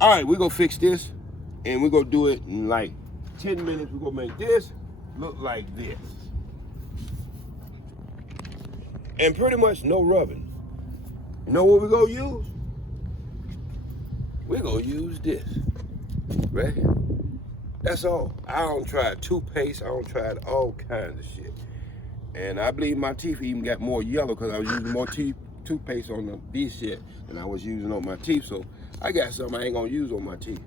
All right, we're gonna fix this, and we're gonna do it in like 10 minutes. We're gonna make this look like this. And pretty much no rubbing. You know what we're gonna use? We're gonna use this, right here. That's all. I don't try toothpaste, I don't try all kinds of shit. And I believe my teeth even got more yellow because I was using more toothpaste on this shit than I was using on my teeth. So I got something I ain't gonna use on my teeth.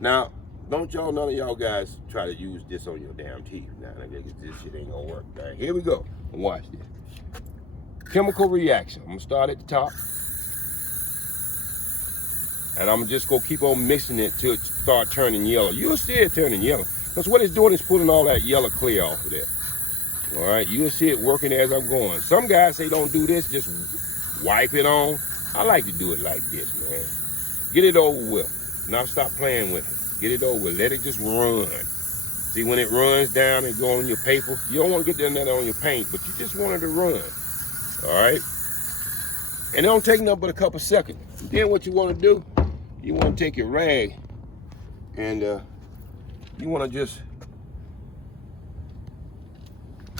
Now, don't y'all, none of y'all guys try to use this on your damn teeth. Now, this shit ain't gonna work. Right? Here we go. Watch this. Chemical reaction. I'm gonna start at the top. And I'm just gonna keep on mixing it till it start turning yellow. You'll see it turning yellow. Because what it's doing is pulling all that yellow clear off of there. All right, you'll see it working as I'm going. Some guys say don't do this, just wipe it on. I like to do it like this, man. Get it over with. Now stop playing with it. Get it over with. Let it just run. See, when it runs down and go on your paper, you don't want to get that on your paint, but you just want it to run. All right? And it don't take nothing but a couple seconds. Then what you want to do, you want to take your rag and you want to just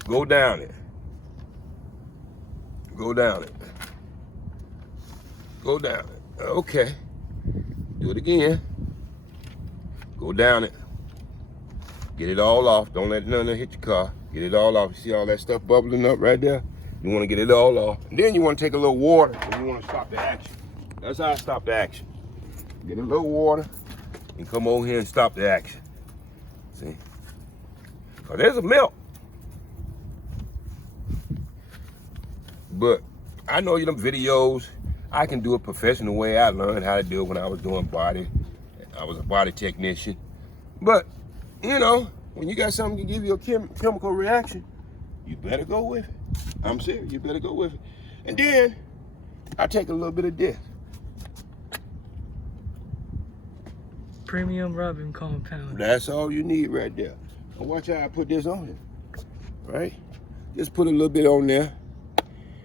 go down it. Go down it. Go down it. Okay. Do it again. Go down it. Get it all off. Don't let nothing hit your car. Get it all off. You see all that stuff bubbling up right there? You want to get it all off. And then you want to take a little water and you want to stop the action. That's how I stop the action. Get a little water and come over here and stop the action. See? Because there's a melt. But I know you them videos. I can do it professional way. I learned how to do it when I was doing body. I was a body technician. But, you know, when you got something to give you a chemical reaction, you better go with it. I'm serious, you better go with it. And then, I take a little bit of this. Premium rubbing compound. That's all you need right there. And watch how I put this on here, right? Just put a little bit on there.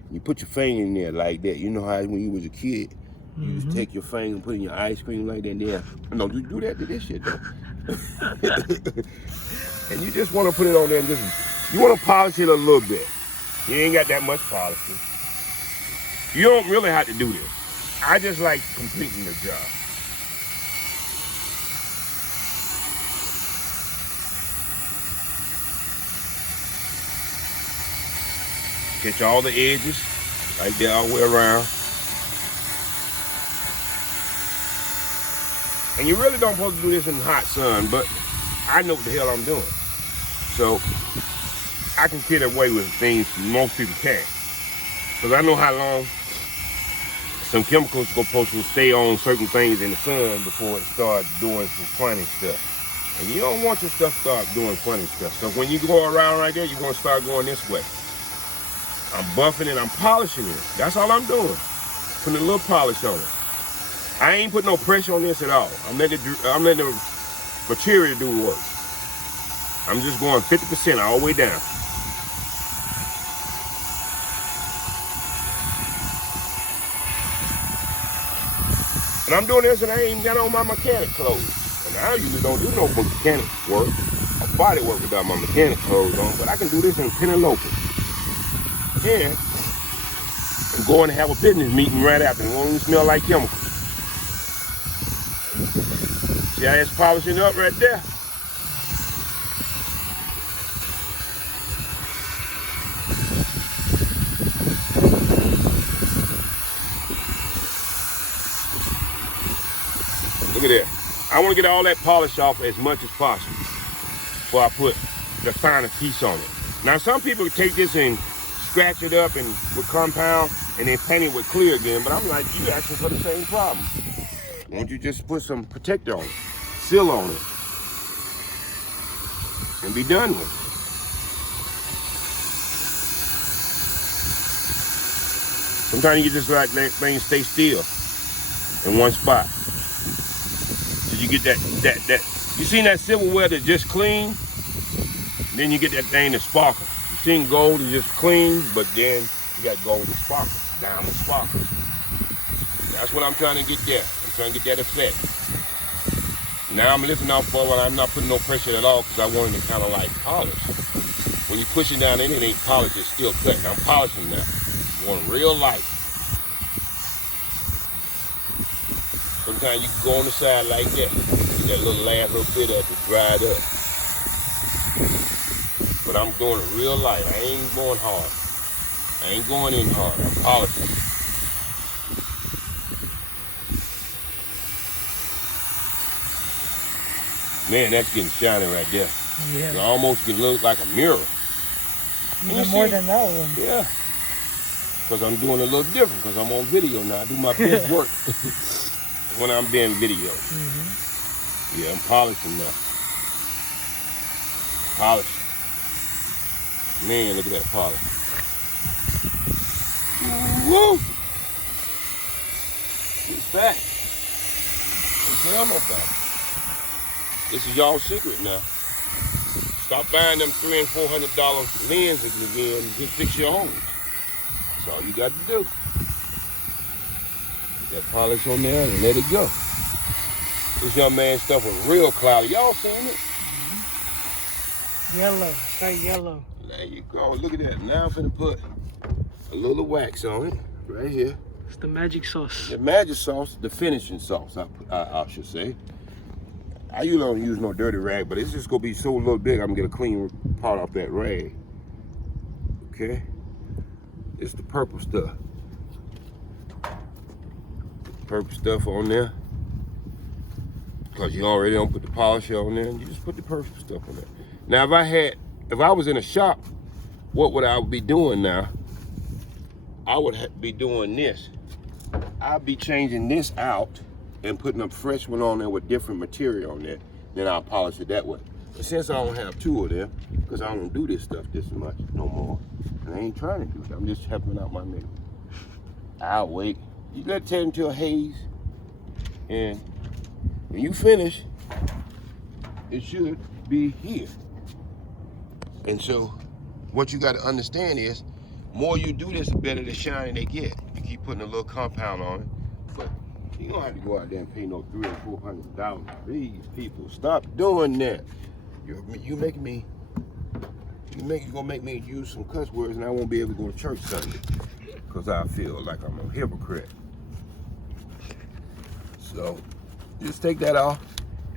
You put your finger in there like that. You know how when you was a kid, you just take your finger and put in your ice cream like that in there. No, you do that to this shit though. And you just want to put it on there and just, you want to polish it a little bit. You ain't got that much polishing. You don't really have to do this. I just like completing the job. Catch all the edges, like that all the way around. And you really don't supposed to do this in the hot sun, but I know what the hell I'm doing. So I can get away with things most people can't. Because I know how long some chemicals are supposed to stay on certain things in the sun before it starts doing some funny stuff. And you don't want your stuff to start doing funny stuff. So when you go around right there, you're going to start going this way. I'm buffing it, I'm polishing it. That's all I'm doing. Putting a little polish on it. I ain't putting no pressure on this at all. I'm letting the material do the work. I'm just going 50% all the way down. And I'm doing this and I ain't got on my mechanic clothes. And I usually don't do no mechanic work or body work without my mechanic clothes on, but I can do this in Penelope. Yeah, I'm going to have a business meeting right after. It won't even smell like chemicals. See how it's polishing up right there? Look at that. I want to get all that polish off as much as possible before I put the final piece on it. Now, some people take this and scratch it up and with compound and then paint it with clear again, but I'm like, you asking for the same problem. Why don't you just put some protector on it, seal on it, and be done with it. Sometimes you just let things stay still in one spot. So you get that you seen that silverware that just clean? Then you get that thing that sparkle. You seen gold is just clean, but then you got gold that sparkle, diamond sparkle. That's what I'm trying to get there. I'm trying to get that effect. Now I'm lifting off forward. I'm not putting no pressure at all because I want it to kind of like polish. When you're pushing down in, it ain't polished, it's still cut. I'm polishing now. Want real light. Sometimes you can go on the side like that. Get that little last little bit of it dried up. But I'm doing it real light. I ain't going hard. I ain't going in hard. I'm polishing. Man, that's getting shiny right there. Yeah. It almost can look like a mirror. Even more than that one. Yeah. Because I'm doing a little different because I'm on video now. I do my best work when I'm being video. Yeah, I'm polishing now. Polishing. Man, look at that polish. Woo! It's fat. Don't tell nobody. This is y'all's secret now. Stop buying them $300 and $400 lenses again and just fix your own. That's all you got to do. Put that polish on there and let it go. This young man's stuff was real cloudy. Y'all seen it? Yellow, straight yellow. There you go. Look at that. Now I'm finna put a little wax on it right here. It's the magic sauce. The magic sauce, the finishing sauce, I should say. I usually don't use no dirty rag, but it's just gonna be so little big, I'm gonna get a clean part off that rag. Okay? It's the purple stuff. Purple stuff on there. Because you already don't put the polish on there, you just put the purple stuff on there. Now if I was in a shop, what would I be doing now? I would be doing this. I'd be changing this out and putting a fresh one on there with different material on there. Then I'll polish it that way. But since I don't have two of them, because I don't do this stuff this much no more, and I ain't trying to do it, I'm just helping out my neighbor. I'll wait. You let it turn into a haze, and when you finish, it should be here. And so, what you got to understand is, more you do this, the better the shine they get. You keep putting a little compound on it, but you don't have to go out there and pay no $300 or $400. Please, people, stop doing that. You're gonna make me use some cuss words, and I won't be able to go to church Sunday because I feel like I'm a hypocrite. So, just take that off,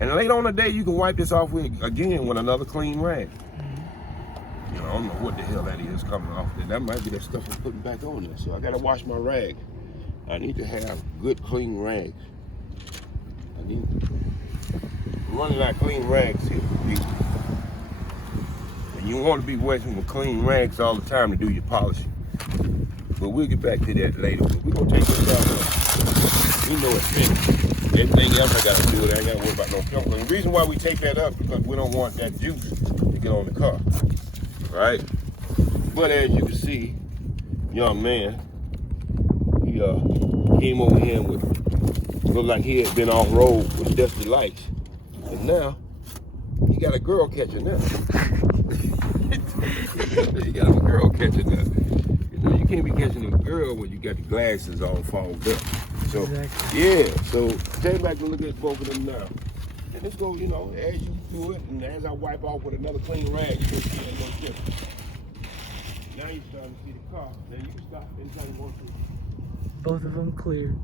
and later on the day you can wipe this off again with another clean rag. You know, I don't know what the hell that is coming off there. That might be that stuff I'm putting back on there. So I gotta wash my rag. I need to have good clean rags. I need running out clean rags here, people. And you want to be working with clean rags all the time to do your polishing. But we'll get back to that later. But we're gonna take this out. We know it's finished. Everything else I gotta do it. I ain't gotta worry about no film. And the reason why we tape that up is because we don't want that juice to get on the car. Right? But as you can see, young man, he came over here with, looked like he had been off road with dusty lights. And now, he got a girl catching now. He got a girl catching now. You know, you can't be catching a girl when you got the glasses all fogged up. So, exactly. Yeah, so take back and look at both of them now. And let's go, you know, as you do it, and as I wipe off with another clean rag, you can see a little different. Now you're starting to see the car. Then you can stop anytime you want to. Both of them clear.